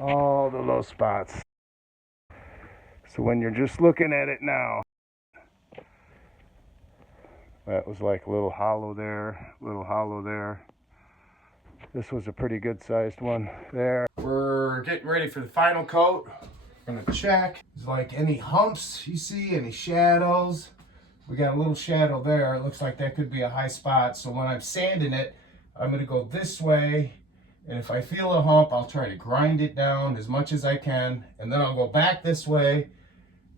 all the low spots. So when you're just looking at it now, that was like a little hollow there, little hollow there. This was a pretty good sized one there. We're getting ready for the final coat. I'm gonna check. Is like any humps you see, any shadows. We got a little shadow there. It looks like that could be a high spot. So when I'm sanding it, I'm gonna go this way. And if I feel a hump, I'll try to grind it down as much as I can. And then I'll go back this way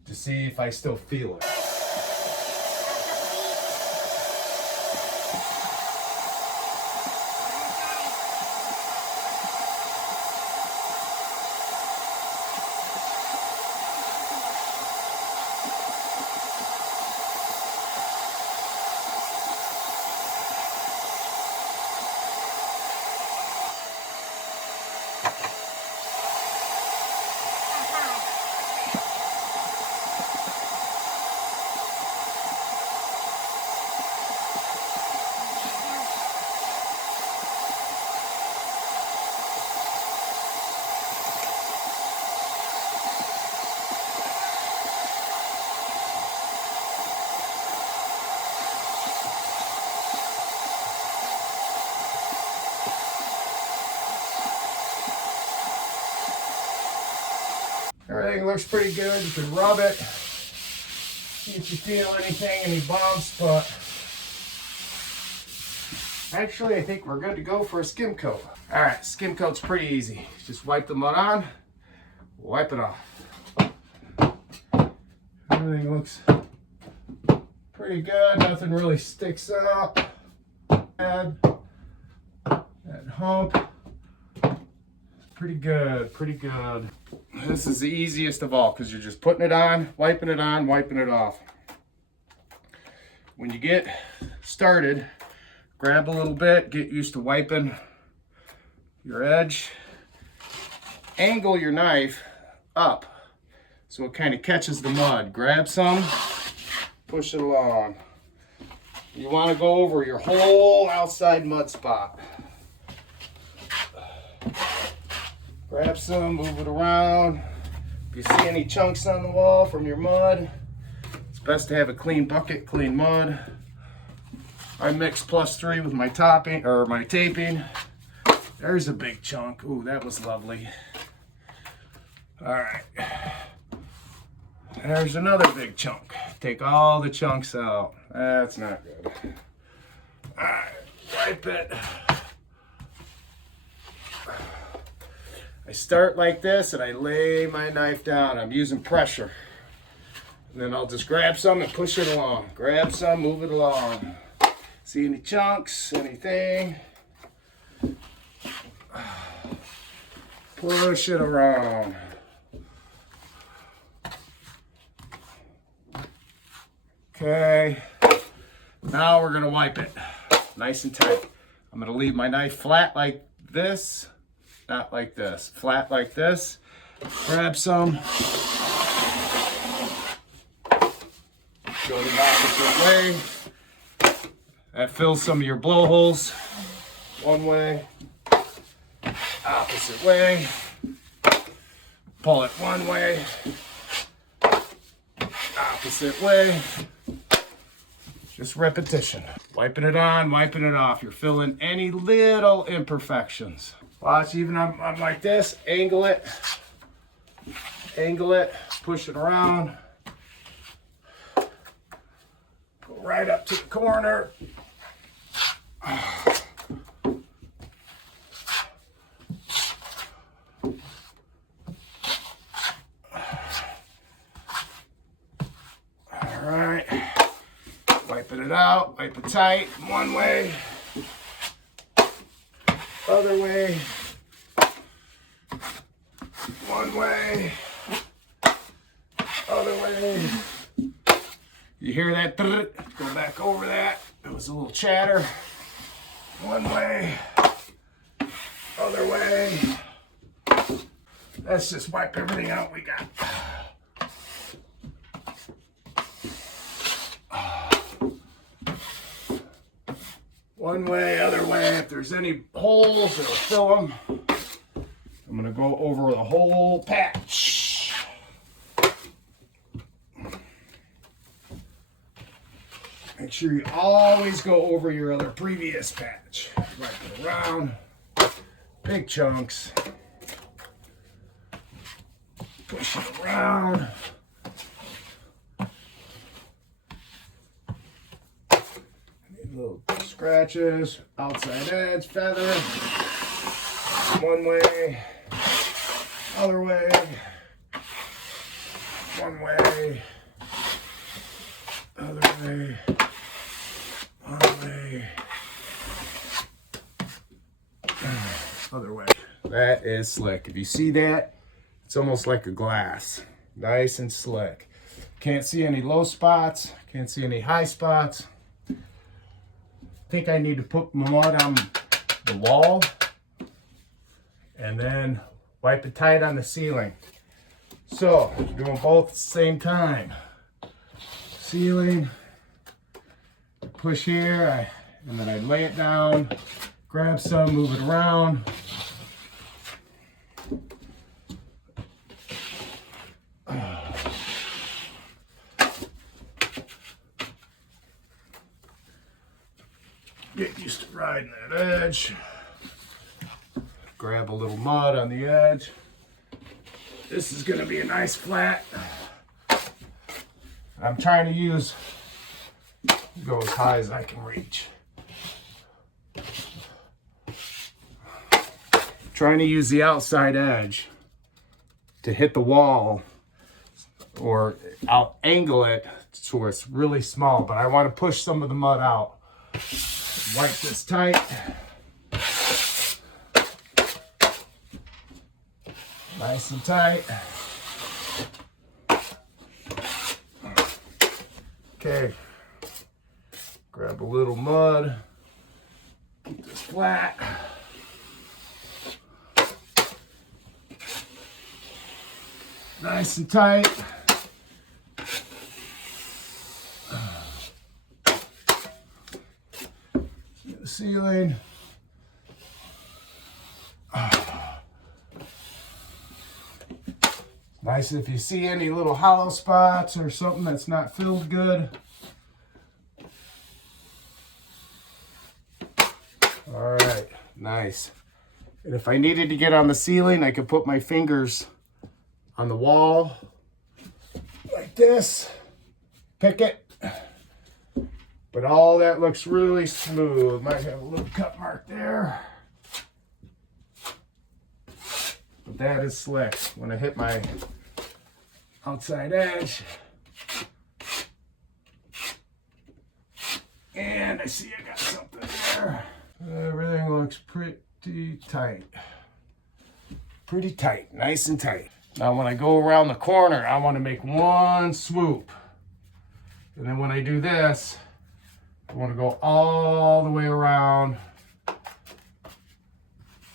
to see if I still feel it. Everything looks pretty good. You can rub it, see if you feel anything, any bumps, but actually I think we're good to go for a skim coat. All right, skim coat's pretty easy. Just wipe the mud on, wipe it off. Everything looks pretty good. Nothing really sticks out. That hump, pretty good, pretty good. This is the easiest of all because you're just putting it on, wiping it off. When you get started, grab a little bit, get used to wiping your edge. Angle your knife up so it kind of catches the mud. Grab some, push it along. You want to go over your whole outside mud spot. Grab some, move it around. If you see any chunks on the wall from your mud, it's best to have a clean bucket, clean mud. I mixed +3 with my topping or my taping. There's a big chunk. Ooh, that was lovely. All right. There's another big chunk. Take all the chunks out. That's not good. All right, wipe it. I start like this and I lay my knife down. I'm using pressure. And then I'll just grab some and push it along. Grab some, move it along. See any chunks, anything? Push it around. Okay. Now we're gonna wipe it nice and tight. I'm gonna leave my knife flat like this. Not like this, flat like this. Grab some. Go the opposite way. That fills some of your blowholes. One way, opposite way. Pull it one way, opposite way. Just repetition. Wiping it on, wiping it off. You're filling any little imperfections. Watch, even I'm like this, angle it, push it around, go right up to the corner. All right, wiping it out, wipe it tight, one way. Other way, one way, other way. You hear that? Go back over that. It was a little chatter. One way, other way. Let's just wipe everything out we got. One way, other way. If there's any holes, it'll fill them. I'm gonna go over the whole patch. Make sure you always go over your other previous patch. Wipe it around, big chunks. Push it around. Little scratches, outside edge, feather. One way, other way, one way, other way, one way, other way. That is slick. If you see that, it's almost like a glass. Nice and slick. Can't see any low spots, can't see any high spots. I think I need to put mud on the wall and then wipe it tight on the ceiling. So, doing both at the same time. Ceiling, push here, and then I lay it down, grab some, move it around. Get used to riding that edge. Grab a little mud on the edge. This is gonna be a nice flat. I'm trying to go as high as I can reach. Trying to use the outside edge to hit the wall, or I'll angle it so it's really small, but I want to push some of the mud out. Wipe this tight. Nice and tight. Okay. Grab a little mud. Keep this flat. Nice and tight. The ceiling. Nice if you see any little hollow spots or something that's not filled good. All right, nice. And if I needed to get on the ceiling, I could put my fingers on the wall like this, pick it. But all that looks really smooth. Might have a little cut mark there. But that is slick. When I hit my outside edge. And I see I got something there. Everything looks pretty tight. Pretty tight, nice and tight. Now when I go around the corner, I want to make one swoop. And then when I do this, I want to go all the way around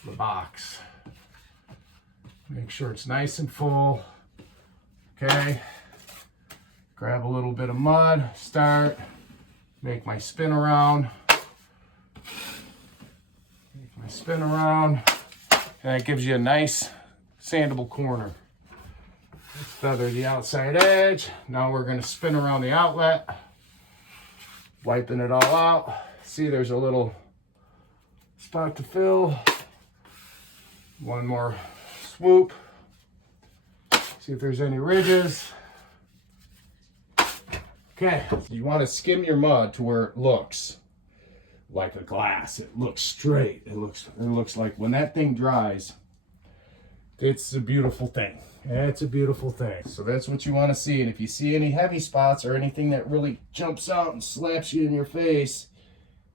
the box. Make sure it's nice and full. Okay. Grab a little bit of mud, start, make my spin around. Make my spin around. And that gives you a nice sandable corner. Let's feather the outside edge. Now we're going to spin around the outlet. Wiping it all out. See, there's a little spot to fill. One more swoop. See if there's any ridges. Okay, you want to skim your mud to where it looks like a glass. It looks straight. It looks like when that thing dries, it's a beautiful thing. It's a beautiful thing. So that's what you want to see. And if you see any heavy spots or anything that really jumps out and slaps you in your face,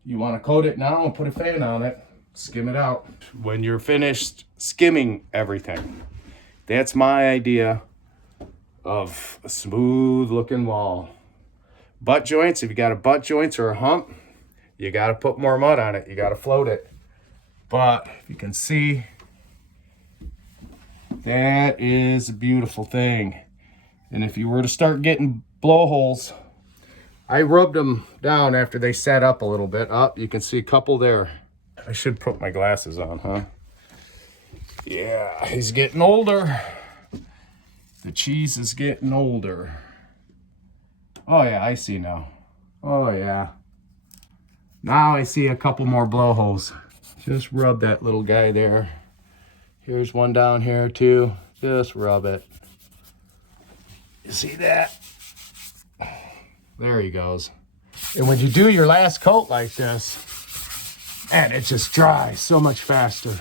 you want to coat it now and put a fan on it. Skim it out. When you're finished skimming everything, that's my idea of a smooth looking wall. Butt joints, if you got a butt joints or a hump, you got to put more mud on it. You got to float it. But if you can see, that is a beautiful thing. And if you were to start getting blowholes, I rubbed them down after they set up a little bit. Up, you can see a couple there. I should put my glasses on, huh? Yeah, he's getting older. The cheese is getting older. Oh yeah, I see now. Oh yeah. Now I see a couple more blowholes. Just rub that little guy there. Here's one down here too. Just rub it. You see that? There he goes. And when you do your last coat like this, man, it just dries so much faster.